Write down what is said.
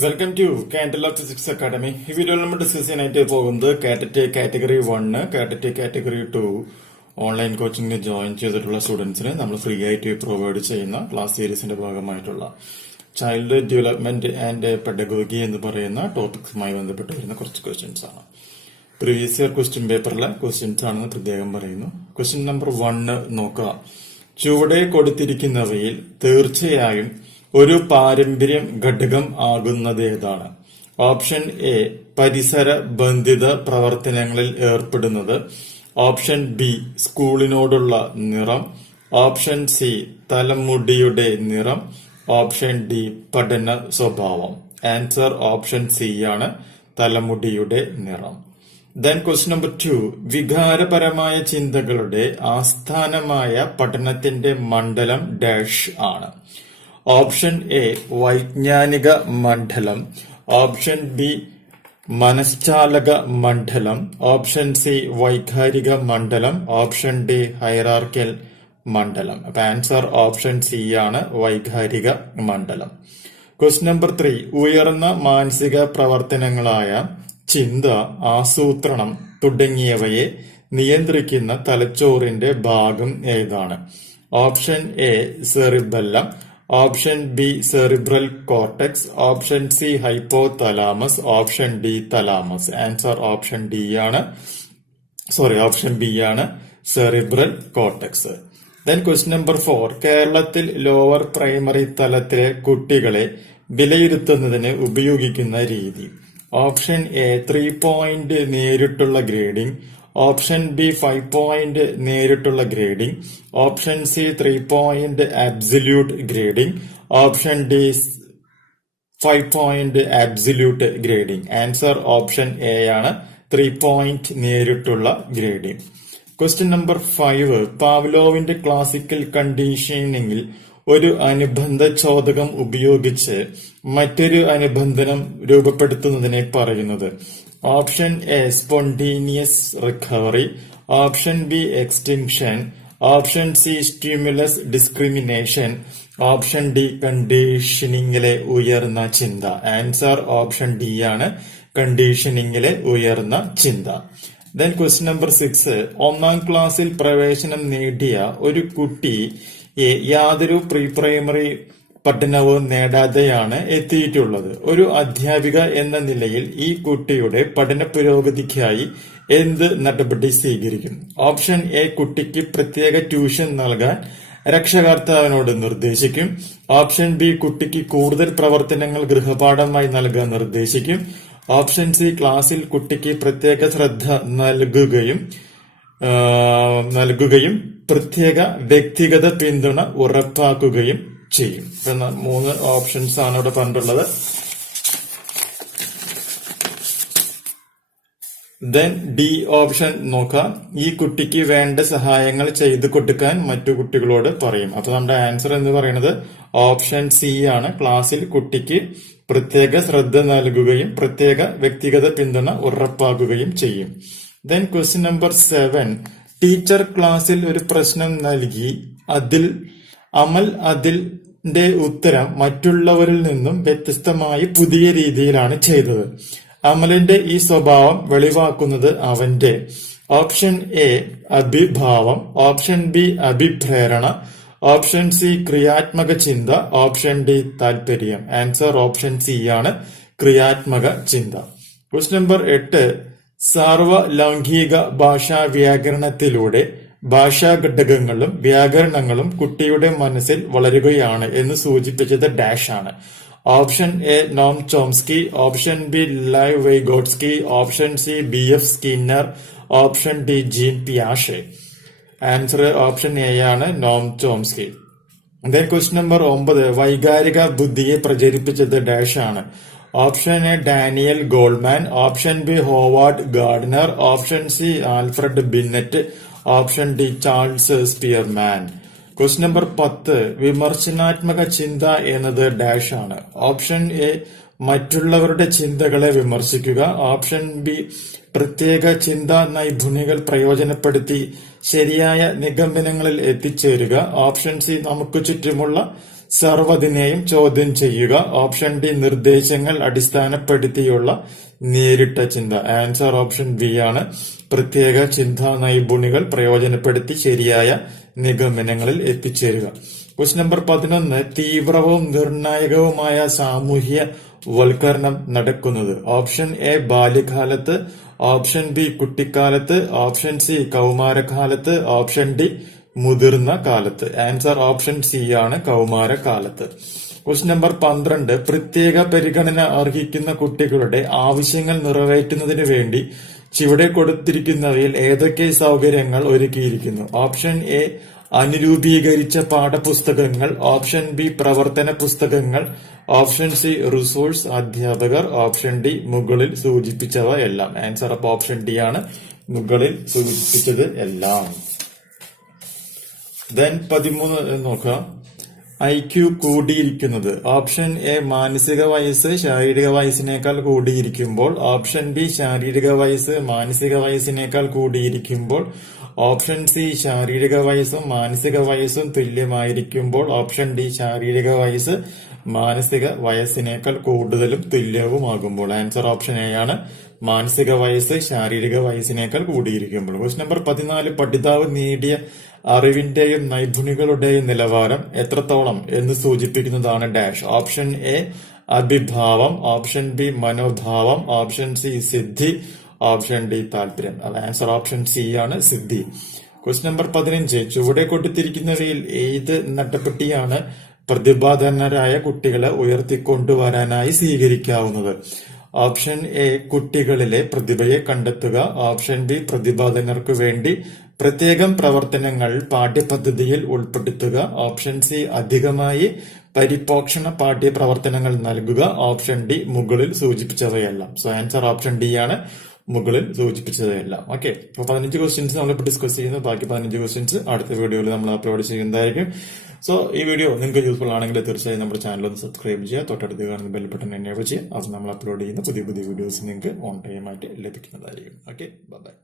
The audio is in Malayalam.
Welcome to candle of physics academy. ഈ വീഡിയോയിൽ നമ്മൾ ഡിസ്കസ് ചെയ്യാനായിട്ട് പോകുന്നത് കാറ്ററ്റ് കാറ്റഗറി 1, കാറ്ററ്റ് കാറ്റഗറി 2 ഓൺലൈൻ കോച്ചിങ്ങിന് ജോയിൻ ചെയ്തിട്ടുള്ള സ്റ്റുഡൻസിന് നമ്മൾ ഫ്രീ ആയിട്ട് പ്രൊവൈഡ് ചെയ്യുന്ന ക്ലാസ് സീരീസിന്റെ ഭാഗമായിട്ടുള്ള ചൈൽഡ് ഡെവലപ്മെന്റ് ആൻഡ് പെഡഗോഗി എന്ന് പറയുന്ന ടോപ്പിക്സുമായി ബന്ധപ്പെട്ട് വരുന്ന കുറച്ച് ക്വസ്റ്റ്യൻസ് ആണ്. പ്രീവിയസ് ഇയർ ക്വസ്റ്റ്യൻ പേപ്പറിലെ ക്വസ്റ്റ്യൻസ് ആണെന്ന് പ്രത്യേകം പറയുന്നു. ക്വസ്റ്റ്യൻ നമ്പർ 1 നോക്കുക. ചുവടെ കൊടുത്തിരിക്കുന്നവയിൽ തീർച്ചയായും ഒരു പാരമ്പര്യം ഘടകം ആകുന്നത് ഏതാണ്? ഓപ്ഷൻ എ പരിസര ബന്ധിത പ്രവർത്തനങ്ങളിൽ ഏർപ്പെടുന്നത്, ഓപ്ഷൻ ബി സ്കൂളിനോടുള്ള നിറം, ഓപ്ഷൻ സി തലമുടിയുടെ നിറം, ഓപ്ഷൻ ഡി പഠന സ്വഭാവം. ആൻസർ ഓപ്ഷൻ സി ആണ്, തലമുടിയുടെ നിറം. ദെൻ ക്വസ്റ്റ്യൻ നമ്പർ 2, വികാരപരമായ ചിന്തകളുടെ ആസ്ഥാനമായ പഠനത്തിന്റെ മണ്ഡലം ഡാഷ് ആണ്. ഓപ്ഷൻ എ വൈജ്ഞാനിക മണ്ഡലം, ഓപ്ഷൻ ബി മനഃശാലക മണ്ഡലം, ഓപ്ഷൻ സി വൈകാരിക മണ്ഡലം, ഓപ്ഷൻ ഡി ഹൈറാർക്കൽ മണ്ഡലം. അപ്പൊ ആൻസർ ഓപ്ഷൻ സി ആണ്, വൈകാരിക മണ്ഡലം. ക്വസ്റ്റ്യൻ നമ്പർ 3, ഉയർന്ന മാനസിക പ്രവർത്തനങ്ങളായ ചിന്ത, ആസൂത്രണം തുടങ്ങിയവയെ നിയന്ത്രിക്കുന്ന തലച്ചോറിന്റെ ഭാഗം ഏതാണ്? Option A cerebellum, option B cerebral cortex, option C hypothalamus, option D thalamus. Answer option D ആണ്, ഓപ്ഷൻ ബി ആണ്, cerebral cortex. Then question number 4, കേരളത്തിൽ ലോവർ പ്രൈമറി തലത്തിലെ കുട്ടികളെ വിലയിരുത്തുന്നതിന് ഉപയോഗിക്കുന്ന രീതി. ഓപ്ഷൻ എ 3 പോയിന്റ് നേരിട്ടുള്ള ഗ്രേഡിംഗ്, ഓപ്ഷൻ ബി 5 പോയിന്റ് നേരിട്ടുള്ള grading, option C 3 point absolute grading, option D 5 point absolute grading. Answer option A ആണ്, 3 പോയിന്റ് നേരിട്ടുള്ള ഗ്രേഡിംഗ്. ക്വസ്റ്റ്യൻ നമ്പർ 5, പാവ്ലോവിന്റെ ക്ലാസിക്കൽ കണ്ടീഷനിങ്ങിൽ ഒരു അനുബന്ധ ചോദകം ഉപയോഗിച്ച് മറ്റൊരു അനുബന്ധനം രൂപപ്പെടുത്തുന്നതിനെ പറയുന്നത്. Option A spontaneous recovery, option B extinction, option C stimulus discrimination, option D കണ്ടീഷനിങ്ങിലെ ഉയർന്ന ചിന്ത. ആൻസർ ഓപ്ഷൻ ഡി ആണ്, കണ്ടീഷനിങ്ങിലെ ഉയർന്ന ചിന്ത. ദെൻ ക്വസ്റ്റ്യൻ നമ്പർ 6, 1ാം ക്ലാസ്സിൽ പ്രവേശനം നേടിയ ഒരു കുട്ടി യാതൊരു പ്രീ പ്രൈമറി പഠനവും നേടാതെയാണ് എത്തിയിട്ടുള്ളത്. ഒരു അധ്യാപിക എന്ന നിലയിൽ ഈ കുട്ടിയുടെ പഠന പുരോഗതിക്കായി എന്ത് നടപടി സ്വീകരിക്കും? ഓപ്ഷൻ എ കുട്ടിക്ക് പ്രത്യേക ട്യൂഷൻ നൽകാൻ രക്ഷകർത്താവിനോട് നിർദ്ദേശിക്കും, ഓപ്ഷൻ ബി കുട്ടിക്ക് കൂടുതൽ പ്രവർത്തനങ്ങൾ ഗൃഹപാഠമായി നൽകാൻ നിർദ്ദേശിക്കും, ഓപ്ഷൻ സി ക്ലാസ്സിൽ കുട്ടിക്ക് പ്രത്യേക ശ്രദ്ധ നൽകുകയും പ്രത്യേക വ്യക്തിഗത പിന്തുണ ഉറപ്പാക്കുകയും ചെയ്യും. 3 ഓപ്ഷൻസ് ആണ് ഇവിടെ പറഞ്ഞിട്ടുള്ളത്. ദെൻ ഡി ഓപ്ഷൻ നോക്കാം. ഈ കുട്ടിക്ക് വേണ്ട സഹായങ്ങൾ ചെയ്തു കൊടുക്കാൻ മറ്റു കുട്ടികളോട് പറയും. അപ്പൊ നമ്മുടെ ആൻസർ എന്ന് പറയുന്നത് ഓപ്ഷൻ സി ആണ്, ക്ലാസ്സിൽ കുട്ടിക്ക് പ്രത്യേക ശ്രദ്ധ നൽകുകയും പ്രത്യേക വ്യക്തിഗത പിന്തുണ ഉറപ്പാക്കുകയും ചെയ്യും. ദെൻ ക്വസ്റ്റ്യൻ നമ്പർ 7, ടീച്ചർ ക്ലാസ്സിൽ ഒരു പ്രശ്നം നൽകി അമൽ അതിന്റെ ഉത്തരം മറ്റുള്ളവരിൽ നിന്നും വ്യത്യസ്തമായി പുതിയ രീതിയിലാണ് ചെയ്തത്. അമലിന്റെ ഈ സ്വഭാവം വെളിവാക്കുന്നത് അവന്റെ ഓപ്ഷൻ എ അഭിഭാവം, ഓപ്ഷൻ ബി അഭിപ്രേരണ, ഓപ്ഷൻ സി ക്രിയാത്മക ചിന്ത, ഓപ്ഷൻ ഡി താല്പര്യം. ആൻസർ ഓപ്ഷൻ സി ആണ്, ക്രിയാത്മക ചിന്ത. ക്വസ്റ്റ്യൻ നമ്പർ 8, സാർവലൗകിക ഭാഷാ വ്യാകരണത്തിലൂടെ ഭാഷാ ഘടകങ്ങളും വ്യാകരണങ്ങളും കുട്ടിയുടെ മനസ്സിൽ വളരുകയാണ് എന്ന് സൂചിപ്പിച്ചത് ഡാഷ് ആണ്. Option A Noam Chomsky, option B Lev Vygotsky, option C BF Skinner, option D Jean പിയാഷെ. ആൻസർ ഓപ്ഷൻ എ ആണ്, Noam Chomsky. Then question number 9, വൈകാരിക ബുദ്ധിയെ പ്രചരിപ്പിച്ചത് ഡാഷ് ആണ്. Option A Daniel Goleman, option B Howard Gardner, option C Alfred Binet, option D Charles Spearman. Question number 10, വിമർശനാത്മക ചിന്ത എന്നത് ഡാഷ് ആണ്. ഓപ്ഷൻ എ മറ്റുള്ളവരുടെ ചിന്തകളെ വിമർശിക്കുക, ഓപ്ഷൻ ബി പ്രത്യേക ചിന്താ നൈപുണ്യങ്ങൾ പ്രയോജനപ്പെടുത്തി ശരിയായ നിഗമനങ്ങളിൽ എത്തിച്ചേരുക, ഓപ്ഷൻ സി നമുക്ക് ചുറ്റുമുള്ള സർവ്വതിനെയും ചോദ്യം ചെയ്യുക. ഓപ്ഷൻ ഡി നിർദ്ദേശങ്ങൾ അടിസ്ഥാനപ്പെടുത്തിയുള്ള നേരിട്ട ചിന്ത. ആൻസർ ഓപ്ഷൻ ബി ആണ്. പ്രത്യേക ചിന്താ നൈപുണികൾ പ്രയോജനപ്പെടുത്തി ശരിയായ നിഗമനങ്ങളിൽ എത്തിച്ചേരുക. Question number 11. തീവ്രവും നിർണായകവുമായ സാമൂഹ്യ വൽക്കരണം നടക്കുന്നത്. ഓപ്ഷൻ എ ബാല്യകാലത്ത്, ഓപ്ഷൻ ബി കുട്ടിക്കാലത്ത്, ഓപ്ഷൻ സി കൗമാരകാലത്ത്, ഓപ്ഷൻ ഡി മുതിർന്ന കാലത്ത്. ആൻസർ ഓപ്ഷൻ സി ആണ്, കൗമാരകാലത്ത്. Question number 12. പ്രത്യേക പരിഗണന അർഹിക്കുന്ന കുട്ടികളുടെ ആവശ്യങ്ങൾ നിറവേറ്റുന്നതിന് വേണ്ടി ചുവടെ കൊടുത്തിരിക്കുന്നവയിൽ ഏതൊക്കെ സൗകര്യങ്ങൾ ഒരുക്കിയിരിക്കുന്നു? ഓപ്ഷൻ എ അനുരൂപീകരിച്ച പാഠപുസ്തകങ്ങൾ, ഓപ്ഷൻ ബി പ്രവർത്തന പുസ്തകങ്ങൾ, ഓപ്ഷൻ സി റിസോഴ്സ് അധ്യാപകർ, ഓപ്ഷൻ ഡി മുകളിൽ സൂചിപ്പിച്ചവ എല്ലാം. ആൻസർ അപ്പൊ ഓപ്ഷൻ ഡി ആണ്, മുകളിൽ സൂചിപ്പിച്ചത് എല്ലാം. ദെൻ 13 നോക്കുക. IQ കൂടിയിരിക്കുന്നത്. ഓപ്ഷൻ എ മാനസിക വയസ്സ് ശാരീരിക വയസ്സിനേക്കാൾ കൂടിയിരിക്കുമ്പോൾ, ഓപ്ഷൻ ബി ശാരീരിക വയസ്സ് മാനസിക വയസ്സിനേക്കാൾ കൂടിയിരിക്കുമ്പോൾ, ഓപ്ഷൻ സി ശാരീരിക വയസ്സും മാനസിക വയസ്സും തുല്യമായിരിക്കുമ്പോൾ, ഓപ്ഷൻ ഡി ശാരീരിക വയസ്സ് മാനസിക വയസ്സിനേക്കാൾ കൂടുതലും തുല്യവുമാകുമ്പോൾ. ആൻസർ ഓപ്ഷൻ എ ആണ്, മാനസിക വയസ്സ് ശാരീരിക വയസ്സിനേക്കാൾ കൂടിയിരിക്കുമ്പോൾ. Question number 14. പഠിതാവ് നേടിയ അറിവിന്റെയും നൈപുണികളുടെയും നിലവാരം എത്രത്തോളം എന്ന് സൂചിപ്പിക്കുന്നതാണ് ഡാഷ്. ഓപ്ഷൻ എ അഭിഭാവം, ഓപ്ഷൻ ബി മനോഭാവം, ഓപ്ഷൻ സി സിദ്ധി, ഓപ്ഷൻ ഡി താല്പര്യം. ആൻസർ ഓപ്ഷൻ സി ആണ്, സിദ്ധി. Question number 15. ചുവടെ കൊടുത്തിരിക്കുന്നവയിൽ ഏത് നടപടിയാണ് പ്രതിഭാധനരായ കുട്ടികളെ ഉയർത്തിക്കൊണ്ടുവരാനായി സ്വീകരിക്കാവുന്നത്? ഓപ്ഷൻ എ കുട്ടികളിലെ പ്രതിഭയെ കണ്ടെത്തുക, ഓപ്ഷൻ ബി പ്രതിഭാധനർക്ക് വേണ്ടി പ്രത്യേകം പ്രവർത്തനങ്ങൾ പാഠ്യപദ്ധതിയിൽ ഉൾപ്പെടുത്തുക, ഓപ്ഷൻ സി അധികമായി പരിപോഷണ പാഠ്യ പ്രവർത്തനങ്ങൾ നൽകുക, ഓപ്ഷൻ ഡി മുകളിൽ സൂചിപ്പിച്ചവയെല്ലാം. സോ ആൻസർ ഓപ്ഷൻ ഡി ആണ്, മുകളിൽ സൂചിപ്പിച്ചതെല്ലാം. ഓക്കെ, അപ്പൊ 15 ക്വസ്റ്റ്യൻസ് നമ്മളിപ്പോൾ ഡിസ്കസ് ചെയ്യുന്നു. ബാക്കി 15 ക്വസ്റ്റ്യൻസ് അടുത്ത വീഡിയോയിൽ നമ്മൾ അപ്ലോഡ് ചെയ്യുന്നതായിരിക്കും. സോ ഈ വീഡിയോ നിങ്ങൾക്ക് യൂസ്ഫുൾ ആണെങ്കിൽ തീർച്ചയായും നമ്മുടെ ചാനൽ ഒന്ന് സബ്സ്ക്രൈബ് ചെയ്യുക, തൊട്ടടുത്ത് കാണുന്ന ബെൽ ബട്ടൺ എനേബിൾ ചെയ്യുക. അപ്പോൾ നമ്മൾ അപ്ലോഡ് ചെയ്യുന്ന പുതിയ വീഡിയോസ് നിങ്ങൾക്ക് ഓൺ ടൈം ആയിട്ട് ലഭിക്കുന്നതായിരിക്കും. Okay, by.